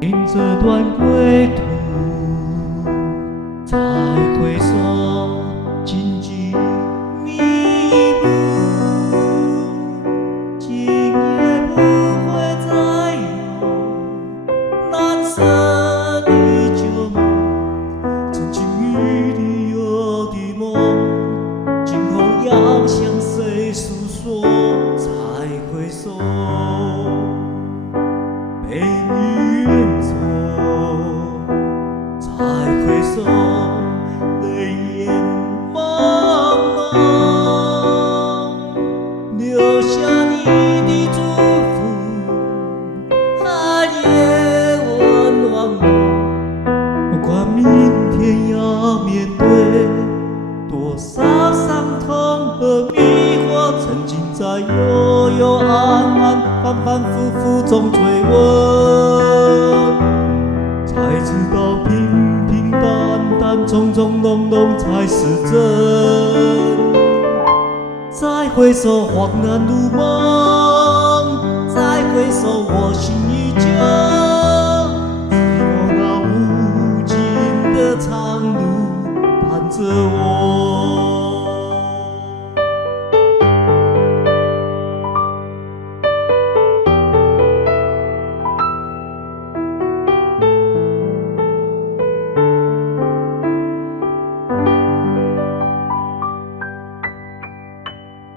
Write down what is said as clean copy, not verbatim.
凭这段归途，才回首，荆棘密布，今夜不会再有蓝色的旧梦，曾经与你有的梦，今后要向谁诉说？才回首，背你远走，才回首，泪眼朦胧，留下你的祝福，寒夜温暖我。不管明天要面对多少伤痛和迷惑，曾经在幽幽暗暗、反反复复中追问，才知道平平淡淡、从从容容才是真。再回首，恍然如梦；再回首，我心依旧。只有那无尽的长路伴着我。